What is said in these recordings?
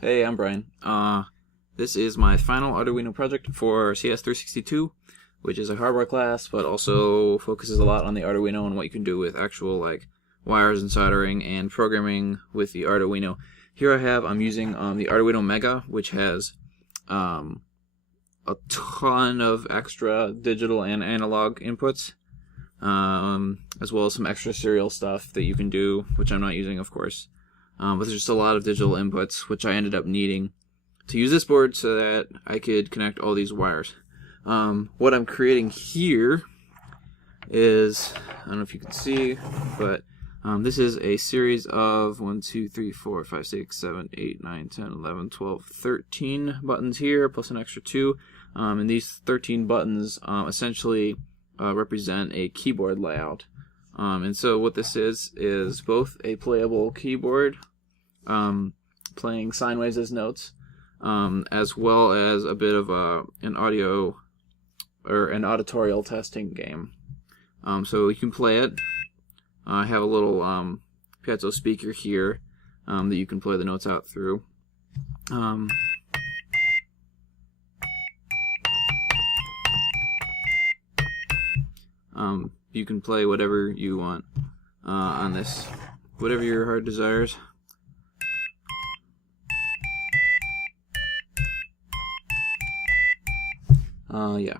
Hey, I'm Brian. This is my final Arduino project for CS362, which is a hardware class, but also focuses a lot on the Arduino and what you can do with actual wires and soldering and programming with the Arduino. Here I'm using the Arduino Mega, which has a ton of extra digital and analog inputs, as well as some extra serial stuff that you can do, which I'm not using, of course. But there's just a lot of digital inputs, which I ended up needing to use this board so that I could connect all these wires. What I'm creating here is, I don't know if you can see, but this is a series of 1, 2, 3, 4, 5, 6, 7, 8, 9, 10, 11, 12, 13 buttons here, plus an extra 2. And these 13 buttons essentially represent a keyboard layout. And so what this is both a playable keyboard, playing sine waves as notes, as well as a bit of an audio or an auditorial testing game. So you can play it. I have a little piezo speaker here that you can play the notes out through. You can play whatever you want on this, whatever your heart desires. Yeah.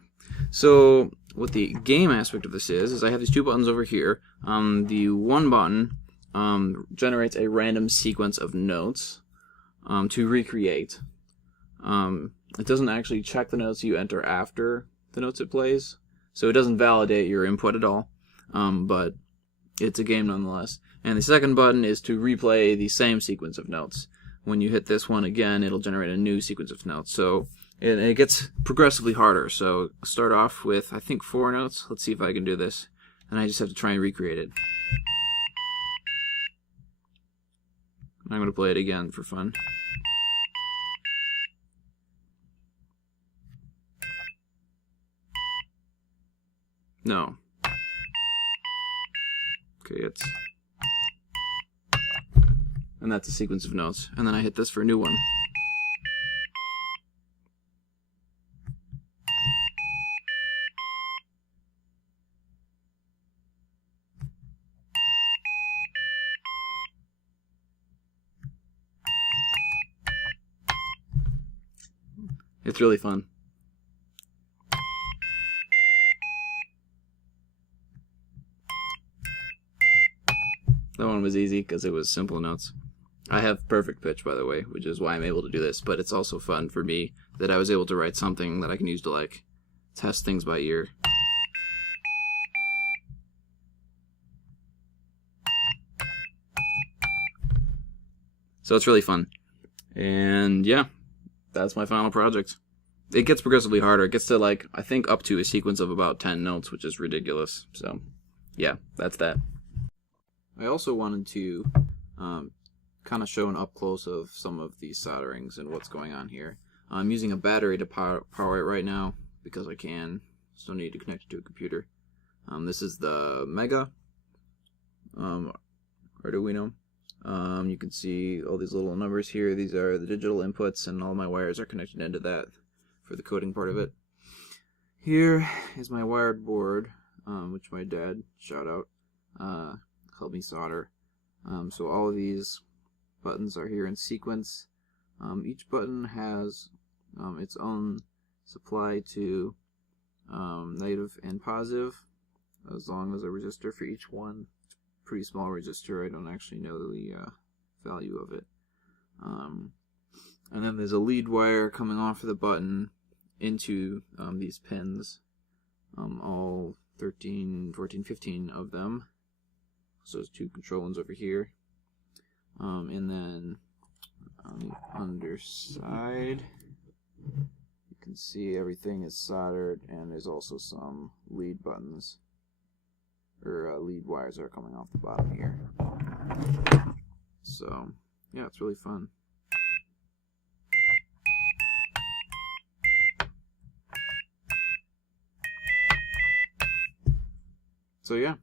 So what the game aspect of this is I have these two buttons over here. The one button generates a random sequence of notes to recreate. It doesn't actually check the notes you enter after the notes it plays, so it doesn't validate your input at all, but it's a game nonetheless. And the second button is to replay the same sequence of notes. When you hit this one again, it'll generate a new sequence of notes. So it gets progressively harder. So start off with, I think, 4 notes. Let's see if I can do this. And I just have to try and recreate it. I'm going to play it again for fun. No. Okay, and that's a sequence of notes. And then I hit this for a new one. It's really fun. That one was easy because it was simple notes. I have perfect pitch, by the way, which is why I'm able to do this, but it's also fun for me that I was able to write something that I can use to test things by ear. So it's really fun. And yeah, that's my final project. It gets progressively harder. It gets to I think up to a sequence of about 10 notes, which is ridiculous. So yeah, that's that. I also wanted to kind of show an up close of some of these solderings and what's going on here. I'm using a battery to power it right now because I can. Still need to connect it to a computer. This is the Mega Arduino. You can see all these little numbers here. These are the digital inputs, and all my wires are connected into that for the coding part of it. Here is my wired board, which my dad, shout out, helped me solder. So all of these buttons are here in sequence. Each button has its own supply to negative and positive, as long as a resistor for each one. Pretty small resistor. I don't actually know the value of it. And then there's a lead wire coming off of the button into these pins, all 13, 14, 15 of them. So there's 2 control ones over here. And then on the underside, you can see everything is soldered, and there's also some lead buttons, or lead wires that are coming off the bottom here. So yeah, it's really fun. So yeah.